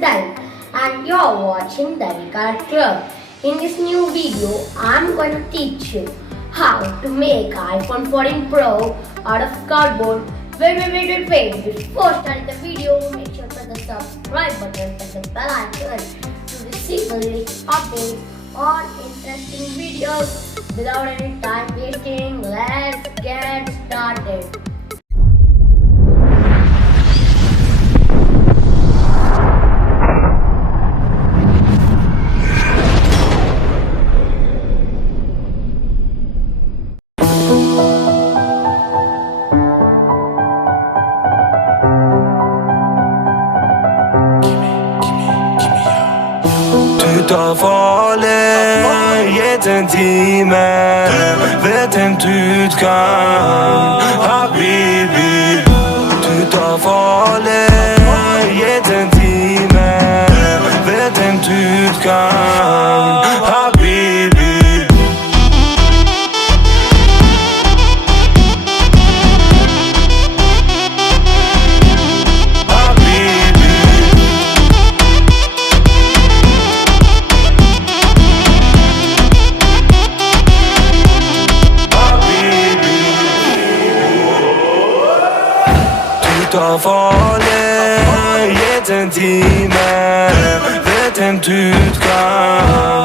Daiwik and you're watching Daiwik Art Club. In this new video, I'm going to teach you how to make iPhone 14 Pro out of cardboard. Wait. Before starting the video, make sure to press the subscribe button and the bell icon to receive the latest updates on interesting videos. Without any time wasting, let's get started. Ut av alle gitt en time vet en utgang, habibi. Ut av alle gitt en time vet en utgang, habibi. Ut av alle gitt en time vet en utgang.